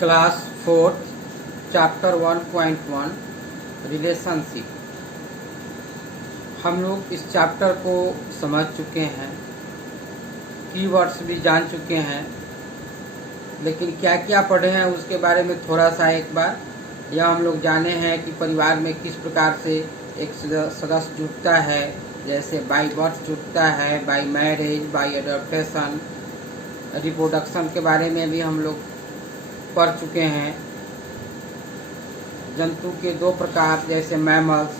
Class 4 chapter 1.1 relationship. हम लोग इस चैप्टर को समझ चुके हैं, कीवर्ड्स भी जान चुके हैं, लेकिन क्या क्या पढ़े हैं उसके बारे में थोड़ा सा एक बार यह हम लोग जाने हैं कि परिवार में किस प्रकार से एक सदस्य जुड़ता है, जैसे बाय बर्थ जुड़ता है, by marriage, by adoptation, reproduction के बारे में भी हम लोग पढ़ चुके हैं। जंतु के दो प्रकार जैसे मैमल्स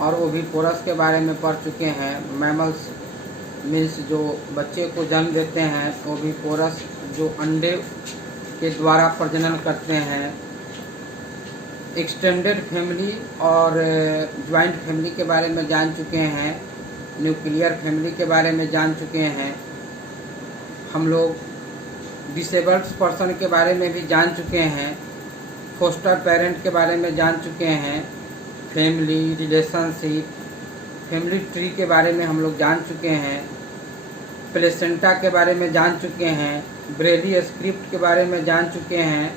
और ओविपोरस के बारे में पढ़ चुके हैं। मैमल्स मीन्स जो बच्चे को जन्म देते हैं, ओविपोरस जो अंडे के द्वारा प्रजनन करते हैं। एक्सटेंडेड फैमिली और ज्वाइंट फैमिली के बारे में जान चुके हैं। न्यूक्लियर फैमिली के बारे में जान चुके हैं। हम लोग डिसेबल्ड पर्सन के बारे में भी जान चुके हैं। फोस्टर पेरेंट के बारे में जान चुके हैं। फैमिली रिलेशनशिप, फैमिली ट्री के बारे में हम लोग जान चुके हैं। प्लेसेंटा के बारे में जान चुके हैं। ब्रेली स्क्रिप्ट के बारे में जान चुके हैं।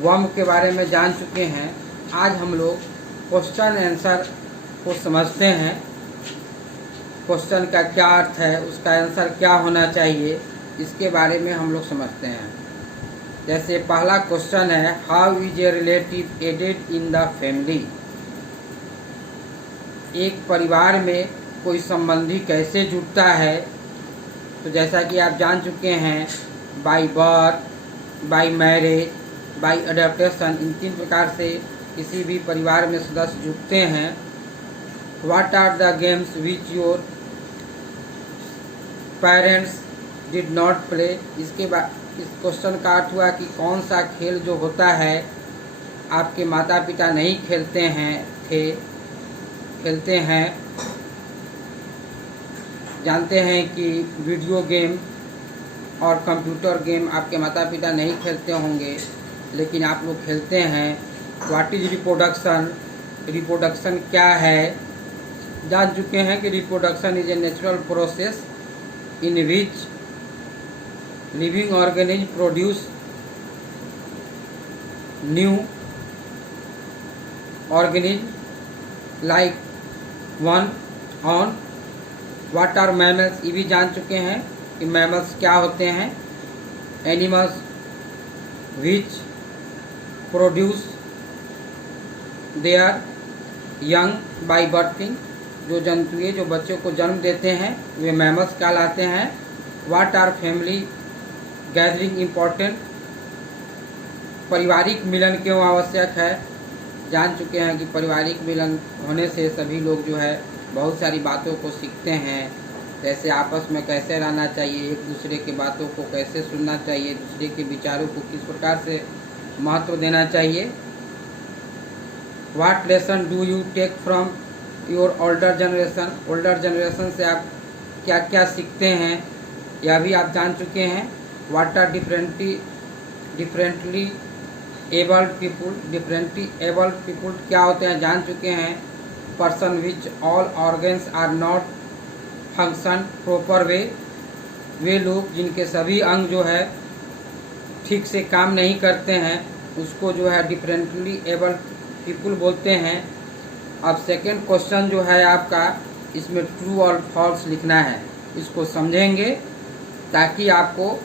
वर्म के बारे में जान चुके हैं। आज हम लोग क्वेश्चन आंसर को समझते हैं। क्वेश्चन का क्या अर्थ है, उसका आंसर क्या होना चाहिए, इसके बारे में हम लोग समझते हैं। जैसे पहला क्वेश्चन है, how is a relative added in the family. एक परिवार में कोई संबंधी कैसे जुड़ता है, तो जैसा कि आप जान चुके हैं, by birth, by marriage, by adoptation, इन तीन प्रकार से किसी भी परिवार में सदस्य जुड़ते हैं। What are the games which your parents did not play. इसके बाद इस क्वेश्चन का अर्थ हुआ कि कौन सा खेल जो होता है आपके माता पिता नहीं खेलते हैं। जानते हैं कि वीडियो गेम और कंप्यूटर गेम आपके माता पिता नहीं खेलते होंगे, लेकिन आप लोग खेलते हैं। व्हाट इज रिप्रोडक्शन, रिप्रोडक्शन क्या है। जान चुके हैं कि reproduction is a natural process in which living organism produce new organism like one on। what are mammals, ये भी जान चुके हैं कि mammals क्या होते हैं। animals which produce their young by birthing, जो जंतुएं जो बच्चों को जन्म देते हैं वे मैमल्स कहलाते हैं। What are family gathering important, पारिवारिक मिलन क्यों आवश्यक है। जान चुके हैं कि पारिवारिक मिलन होने से सभी लोग जो है बहुत सारी बातों को सीखते हैं, जैसे आपस में कैसे रहना चाहिए, एक दूसरे की बातों को कैसे सुनना चाहिए, दूसरे के विचारों को किस प्रकार से महत्व देना चाहिए। What lesson do you take from your older generation, older generation से आप क्या क्या सीखते हैं, यह भी आप जान चुके हैं। What are differently abled people, differently abled people क्या होते हैं जान चुके हैं। Person which all organs are not function proper way, वे लोग जिनके सभी अंग जो है ठीक से काम नहीं करते हैं, उसको जो है डिफरेंटली एबल्ड पीपुल बोलते हैं। अब सेकेंड क्वेश्चन जो है आपका, इसमें ट्रू और फॉल्स लिखना है। इसको समझेंगे ताकि आपको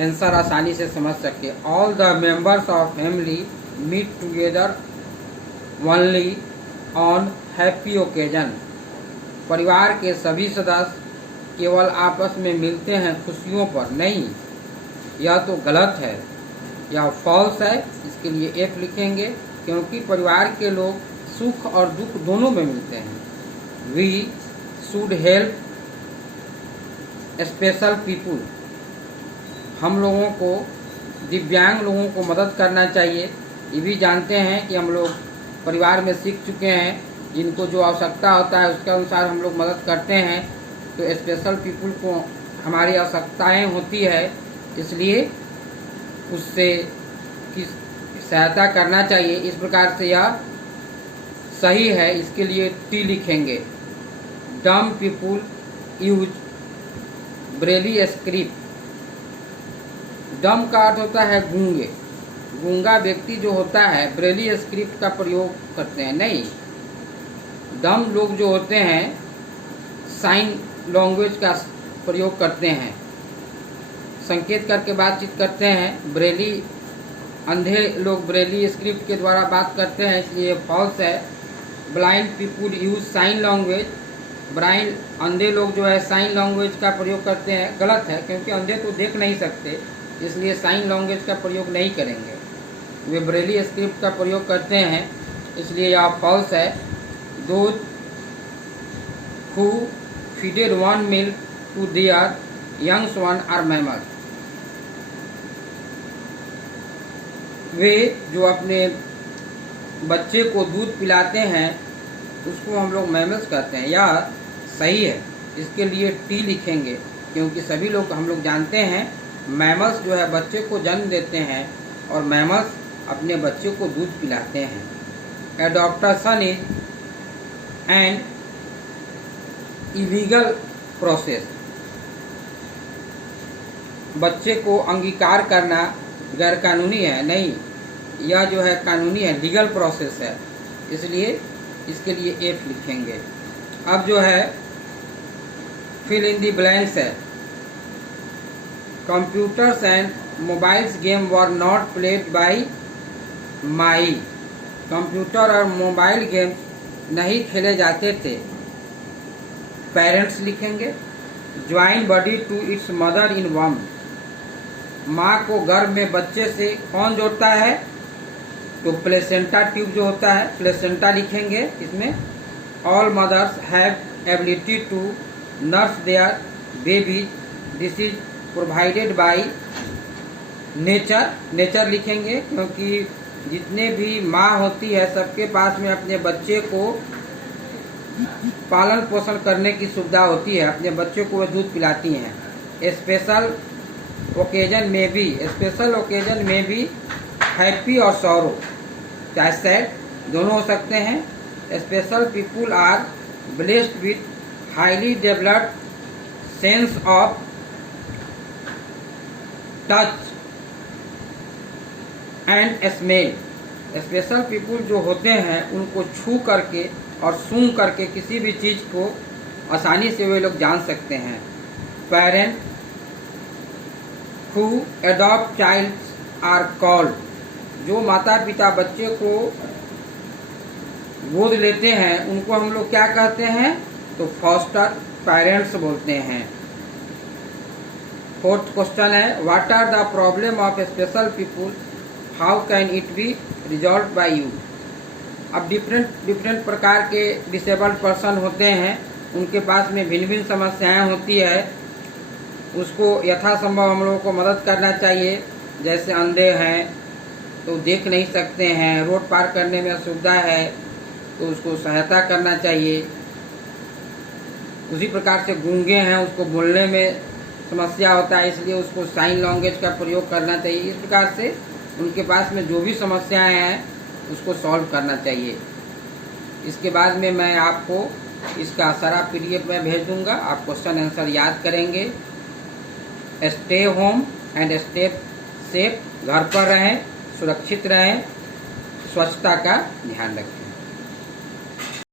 आंसर आसानी से समझ सके। All the members of family meet together only on happy occasion. परिवार के सभी सदस्य केवल आपस में मिलते हैं खुशियों पर, नहीं, यह तो गलत है, यह फॉल्स है। इसके लिए एफ लिखेंगे, क्योंकि परिवार के लोग सुख और दुख दोनों में मिलते हैं। We should help special people, हम लोगों को दिव्यांग लोगों को मदद करना चाहिए। ये भी जानते हैं कि हम लोग परिवार में सीख चुके हैं, जिनको जो आवश्यकता होता है उसके अनुसार हम लोग मदद करते हैं। तो स्पेशल पीपुल को हमारी आवश्यकताएं होती है, इसलिए उससे की सहायता करना चाहिए। इस प्रकार से यह सही है, इसके लिए टी लिखेंगे। डम पीपुल यूज ब्रेली स्क्रिप्ट, डम का अर्थ होता है गूंगे। गूंगा व्यक्ति जो होता है ब्रेली स्क्रिप्ट का प्रयोग करते हैं, नहीं। डम लोग जो होते हैं साइन लैंग्वेज का प्रयोग करते हैं, संकेत करके बातचीत करते हैं। ब्रेली अंधे लोग ब्रेली स्क्रिप्ट के द्वारा बात करते हैं, इसलिए फॉल्स है। Blind people use sign language. Blind अंधे लोग जो है साइन लैंग्वेज का प्रयोग करते हैं, गलत है, क्योंकि अंधे तो देख नहीं सकते, इसलिए साइन लैंग्वेज का प्रयोग नहीं करेंगे। वे ब्रेली स्क्रिप्ट का प्रयोग करते हैं, इसलिए यह फॉल्स है। Those who feeded one milk to their youngs one are mammals. वे जो अपने बच्चे को दूध पिलाते हैं उसको हम लोग मैमल्स कहते हैं। यह सही है, इसके लिए टी लिखेंगे, क्योंकि सभी लोग हम लोग जानते हैं मैमल्स जो है बच्चे को जन्म देते हैं और मैमल्स अपने बच्चे को दूध पिलाते हैं। Adoption is an illegal process. बच्चे को अंगीकार करना गैर कानूनी है, नहीं, यह जो है कानूनी है, लीगल प्रोसेस है, इसलिए इसके लिए एफ लिखेंगे। अब जो है फिल इन दी ब्लैंक्स है। Computers and mobiles game were not played by my. Computer और मोबाइल गेम नहीं खेले जाते थे, पेरेंट्स लिखेंगे। Join body to its mother in womb. माँ को गर्भ में बच्चे से कौन जोड़ता है, तो प्लेसेंटा ट्यूब जो होता है, प्लेसेंटा लिखेंगे इसमें। All mothers have ability to nurse their babies, this is provided by nature. Nature लिखेंगे, क्योंकि जितने भी माँ होती है सबके पास में अपने बच्चे को पालन पोषण करने की सुविधा होती है, अपने बच्चे को वह दूध पिलाती हैं। स्पेशल ओकेजन में भी, स्पेशल ओकेजन में भी हैप्पी और सौरो, चाहे सैड दोनों हो सकते हैं। Special people are blessed with highly developed sense of touch and smell. Special people जो होते हैं उनको छू करके और सूंघ करके किसी भी चीज़ को आसानी से वे लोग जान सकते हैं। Parent who adopt child are called. जो माता पिता बच्चे को गोद लेते हैं उनको हम लोग क्या कहते हैं, तो फॉस्टर पेरेंट्स बोलते हैं। फोर्थ क्वेश्चन है, what are the problem of special people, how can it be resolve by you. अब डिफरेंट प्रकार के डिसेबल्ड पर्सन होते हैं, उनके पास में भिन्न भिन्न समस्याएं होती है, उसको यथासंभव हम लोगों को मदद करना चाहिए। जैसे अंधे हैं तो देख नहीं सकते हैं, रोड पार करने में असुविधा है तो उसको सहायता करना चाहिए। उसी प्रकार से गूंगे हैं, उसको बोलने में समस्या होता है, इसलिए उसको साइन लैंग्वेज का प्रयोग करना चाहिए। इस प्रकार से उनके पास में जो भी समस्याएं हैं उसको सॉल्व करना चाहिए। इसके बाद में मैं आपको इसका सारा PDF में भेज दूंगा, आप क्वेश्चन आंसर याद करेंगे। Stay home and stay safe. घर पर रहें, सुरक्षित रहें, स्वच्छता का ध्यान रखें।